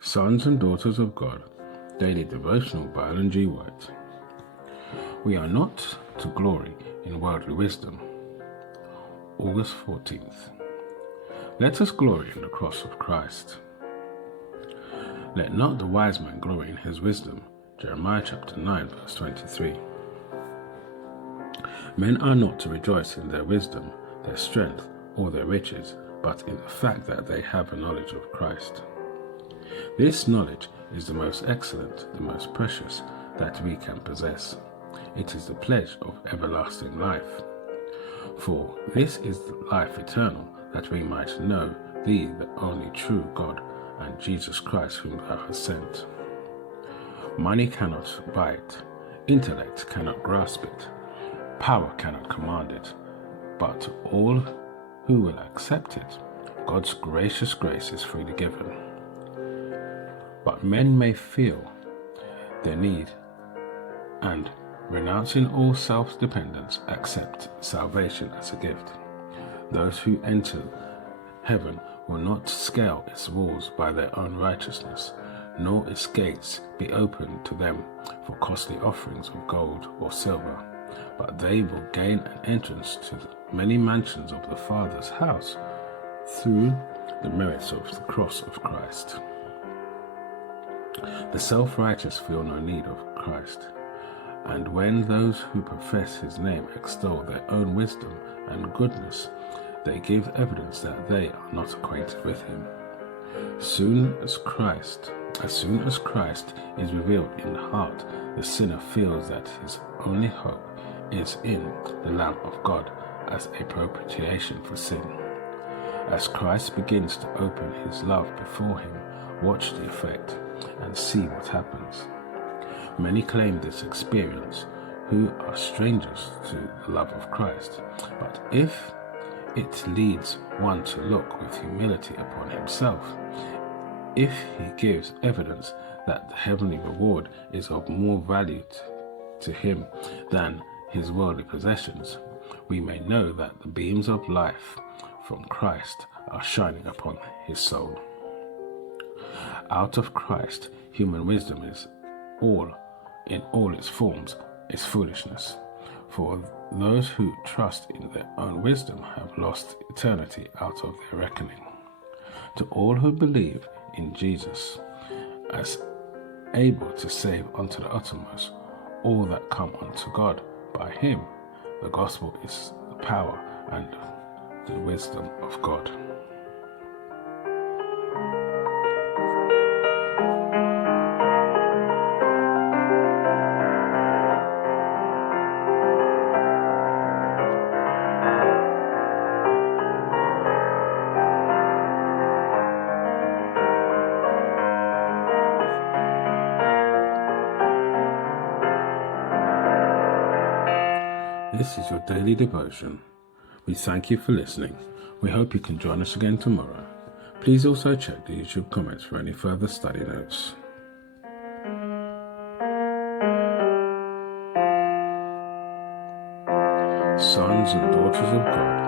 Sons and Daughters of God, Daily Devotional by Ellen G. White. We are not to glory in worldly wisdom. August 14th. Let us glory in the cross of Christ. Let not the wise man glory in his wisdom. Jeremiah chapter 9 verse 23. Men are not to rejoice in their wisdom, their strength, or their riches, but in the fact that they have a knowledge of Christ. This knowledge is the most excellent, the most precious that we can possess. It is the pledge of everlasting life. For this is the life eternal, that we might know thee, the only true God, and Jesus Christ whom thou hast sent. Money cannot buy it, intellect cannot grasp it, power cannot command it, but all who will accept it, God's gracious grace is freely given. But men may feel their need and, renouncing all self-dependence, accept salvation as a gift. Those who enter heaven will not scale its walls by their own righteousness, nor its gates be opened to them for costly offerings of gold or silver, but they will gain an entrance to the many mansions of the Father's house through the merits of the cross of Christ. The self-righteous feel no need of Christ, and when those who profess his name extol their own wisdom and goodness, they give evidence that they are not acquainted with him. As soon as Christ is revealed in the heart, the sinner feels that his only hope is in the Lamb of God as a propitiation for sin. As Christ begins to open his love before him, watch the effect and see what happens. Many claim this experience who are strangers to the love of Christ, but if it leads one to look with humility upon himself, if he gives evidence that the heavenly reward is of more value to him than his worldly possessions, we may know that the beams of life from Christ are shining upon his soul. Out of Christ, human wisdom in all its forms is foolishness. For those who trust in their own wisdom have lost eternity out of their reckoning. To all who believe in Jesus as able to save unto the uttermost all that come unto God by him, the gospel is the power and the wisdom of God. This is your daily devotion. We thank you for listening. We hope you can join us again tomorrow. Please also check the YouTube comments for any further study notes. Sons and Daughters of God,